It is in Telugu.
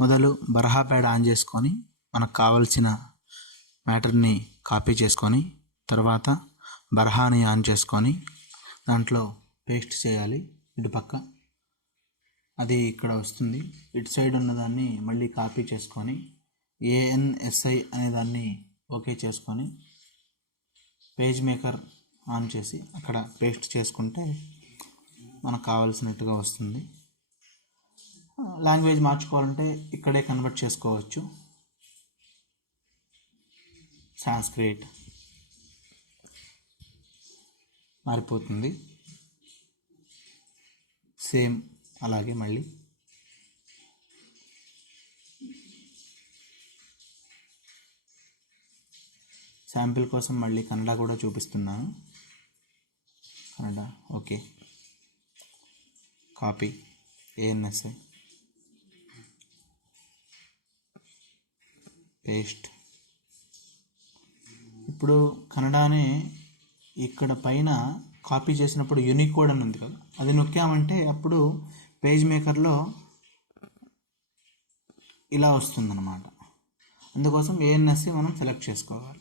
మొదలు బరహా ప్యాడ్ ఆన్ చేసుకొని మనకు కావలసిన మ్యాటర్ని కాపీ చేసుకొని తర్వాత బరహాని ఆన్ చేసుకొని దాంట్లో పేస్ట్ చేయాలి ఇటు పక్క అది ఇక్కడ వస్తుంది. ఇటు సైడ్ ఉన్నదాన్ని మళ్ళీ కాపీ చేసుకొని ఏఎన్ఎస్ఐ అనే దాన్ని ఓకే చేసుకొని పేజ్ మేకర్ ఆన్ చేసి అక్కడ పేస్ట్ చేసుకుంటే మనకు కావాల్సినట్టుగా వస్తుంది. లాంగ్వేజ్ మార్చుకోవాలంటే ఇక్కడే కన్వర్ట్ చేసుకోవచ్చు. సాంస్క్రిట్. మారిపోతుంది. సేమ్ అలాగే మళ్ళీ. శాంపిల్ కోసం మళ్ళీ కన్నడ కూడా చూపిస్తున్నాను. Kannada okay. Copy ANSI paste ఇప్పుడు కన్నడనే ఇక్కడ పైన కాపీ చేసినప్పుడు యూనిక్ కోడ్ అని ఉంది కదా అది నొక్కామంటే అప్పుడు పేజ్ మేకర్లో ఇలా వస్తుందన్నమాట. అందుకోసం ఏఎన్ఎస్సి మనం సెలెక్ట్ చేసుకోవాలి.